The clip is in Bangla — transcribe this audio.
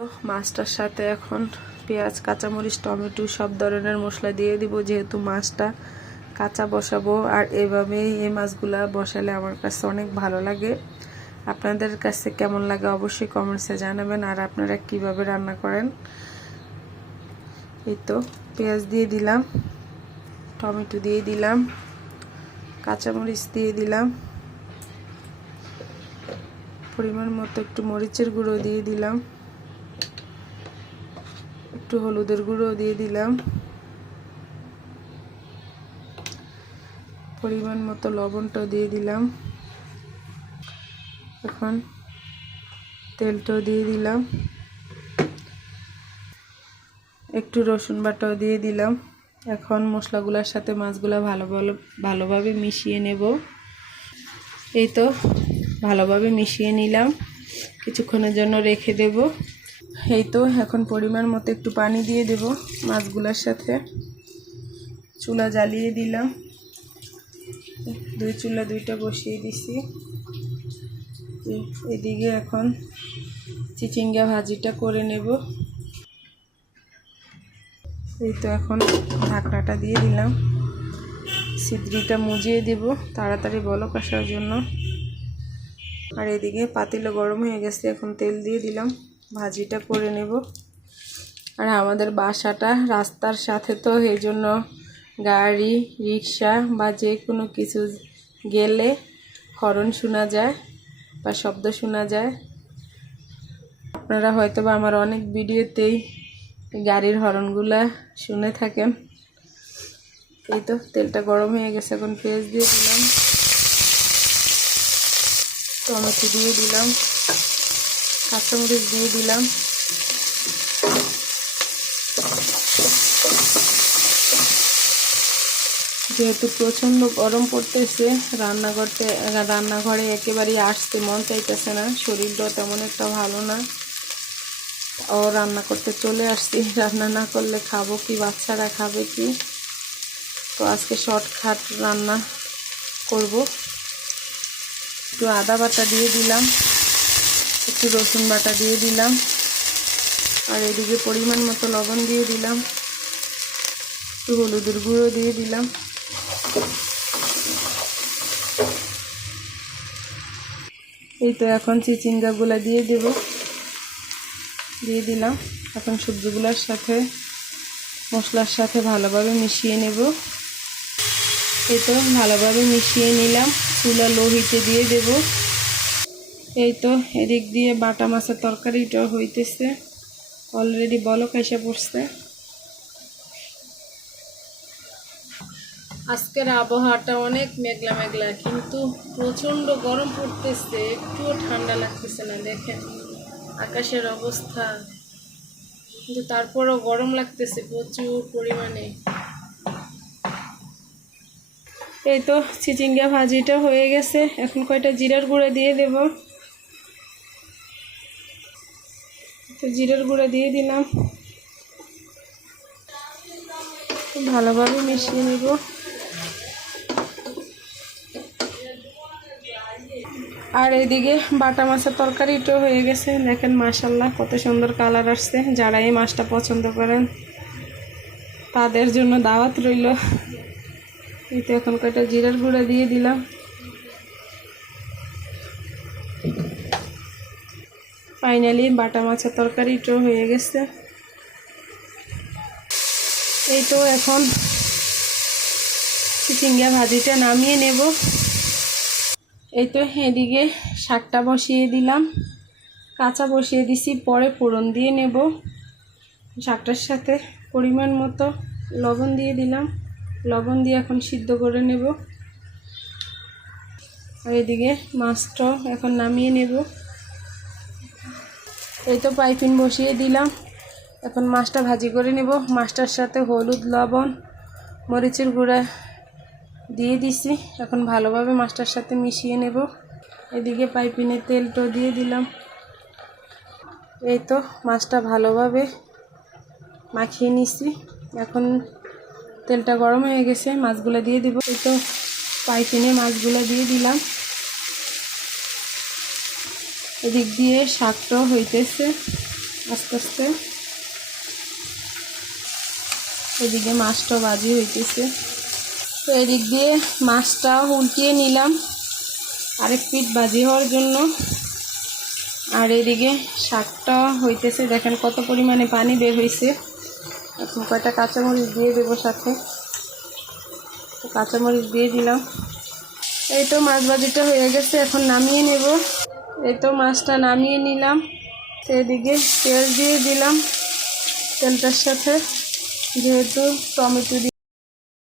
তো মাছটার সাথে এখন পেঁয়াজ, কাঁচামরিচ, টমেটো সব ধরনের মশলা দিয়ে দিব, যেহেতু মাছটা কাঁচা বসাবো। আর এভাবেই এই মাছগুলা বসালে আমার কাছে অনেক ভালো লাগে। আপনাদের কাছে কেমন লাগে অবশ্যই কমেন্টসে জানাবেন, আর আপনারা কিভাবে রান্না করেন। এই তো পেঁয়াজ দিয়ে দিলাম, টমেটো দিয়ে দিলাম, কাঁচামরিচ দিয়ে দিলাম, পরিমাণ মতো একটু মরিচের গুঁড়ো দিয়ে দিলাম, একটু হলুদের গুঁড়ো দিয়ে দিলাম, পরিমাণ মতো লবণটাও দিয়ে দিলাম। এখন তেলটাও দিয়ে দিলাম, একটু রসুন বাটাও দিয়ে দিলাম। এখন মশলাগুলোর সাথে মাছগুলো ভালোভাবে মিশিয়ে নেব। এই তো ভালোভাবে মিশিয়ে নিলাম, কিছুক্ষণের জন্য রেখে দেব। এই তো এখন পরিমাণ মতো একটু পানি দিয়ে দেব মাছগুলোর সাথে। চুলা জ্বালিয়ে দিলাম, চুলা দুইটা বসিয়ে দিছি। এদিকে এখন চিচিঙ্গা ভাজিটা করে নেব। এই তো এখন ঢাকনাটা দিয়ে দিলাম, ছিদ্রিটা মুজিয়ে দেব তাড়াতাড়ি বলক আসার জন্য। আর এদিকে পাতিলা গরম হয়ে গেছে, এখন তেল দিয়ে দিলাম, ভাজিটা করে নেব। আর আমাদের বাসাটা রাস্তার সাথে, তো এই জন্য গাড়ি, রিক্সা বা যে কোনো কিছু গেলে হর্ন শোনা যায় বা শব্দ শোনা যায়। আপনারা হয়তো বা আমার অনেক ভিডিওতেই গাড়ির হর্নগুলা শুনে থাকেন। এই তো তেলটা গরম হয়ে গেছে, এখন পেঁয়াজ দিয়ে দিলাম, টমেটো দিয়ে দিলাম, কাঁচামরিচ দিয়ে দিলাম। যেহেতু প্রচণ্ড গরম পড়তেছে, রান্নাঘরে একেবারেই আসতে মন চাইতেছে না, শরীরটাও তেমন একটা ভালো না। রান্না করতে চলে আসছি, রান্না না করলে খাবো কি, বাচ্চারা খাবে কি। তো আজকে শর্টকাট রান্না করব। একটু আদা বাটা দিয়ে দিলাম, একটু রসুন বাটা দিয়ে দিলাম, আর এদিকে পরিমাণ মতো লবণ দিয়ে দিলাম, একটু হলুদের গুঁড়ো দিয়ে দিলাম। এই তো এখন চিচিঙ্গাগুলো দিয়ে দিলাম। এখন সবজিগুলোর সাথে, মশলার সাথে ভালোভাবে মিশিয়ে নেব। এই তো ভালোভাবে মিশিয়ে নিলাম, চুলা লো হিটে দিয়ে দেব। এই তো এদিক দিয়ে বাটা মাছের তরকারিটাও হইতেছে, অলরেডি বলক এসে পড়ছে। আজকের আবহাওয়াটা অনেক মেঘলা মেঘলা, কিন্তু প্রচণ্ড গরম পড়তেছে, একটুও ঠান্ডা লাগতেছে না। দেখেন আকাশের অবস্থা, কিন্তু তারপরও গরম লাগতেছে প্রচুর পরিমাণে। এই তো চিচিঙ্গা ভাজিটা হয়ে গেছে, এখন কয়টা জিরার গুঁড়া দিয়ে দেব। তো জিরার গুঁড়া দিয়ে দিলাম, ভালোভাবে মিশিয়ে নেব। আর এদিকে বাটা মাছের তরকারিটাও হয়ে গেছে, দেখেন মাশাআল্লাহ কত সুন্দর কালার আসছে। যারা এই মাছটা পছন্দ করেন তাদের জন্য দাওয়াত রইল। এই তো এখন কয়টা জিরার গুঁড়া দিয়ে দিলাম। ফাইনালি বাটা মাছের তরকারিটাও হয়ে গেছে। এই তো এখন চিচিঙ্গা ভাজিটা নামিয়ে নেব। এই তো এদিকে শাকটা বসিয়ে দিলাম, কাঁচা বসিয়ে দিছি, পরে ফোড়ন দিয়ে নেব। শাকটার সাথে পরিমাণ মতো লবণ দিয়ে দিলাম, লবণ দিয়ে এখন সিদ্ধ করে নেব। আর এদিকে মাছটাও এখন নামিয়ে নেব। এই তো পাইপিন বসিয়ে দিলাম, এখন মাছটা ভাজি করে নেব। মাছটার সাথে হলুদ, লবণ, মরিচের গুঁড়া দিয়ে দিছি, এখন ভালোভাবে মাছটার সাথে মিশিয়ে নেব। এদিকে পাইপিনে তেলটাও দিয়ে দিলাম। এই তো মাছটা ভালোভাবে মাখিয়ে নিছি, এখন তেলটা গরম হয়ে গেছে, মাছগুলো দিয়ে দিব। এই তো পাইপিনে মাছগুলো দিয়ে দিলাম। এদিক দিয়ে শাকটাও হইতেছে, আস্তে আস্তে। এদিকে মাছটা ভাজি হইতেছে, তো এদিক দিয়ে মাছটা উল্টিয়ে নিলাম আরেক পিঠ ভাজি হওয়ার জন্য। আর এদিকে শাকটা হইতেছে, দেখেন কত পরিমাণে পানি বের হয়েছে। এখন কয়টা কাঁচামরিচ দিয়ে দেবো সাথে, কাঁচামরিচ দিয়ে দিলাম। এই তো মাছ ভাজিটা হয়ে গেছে, এখন নামিয়ে নেব। এই তো মাছটা নামিয়ে নিলাম। তো এদিকে তেল দিয়ে দিলাম, তেলটার সাথে যেহেতু টমেটো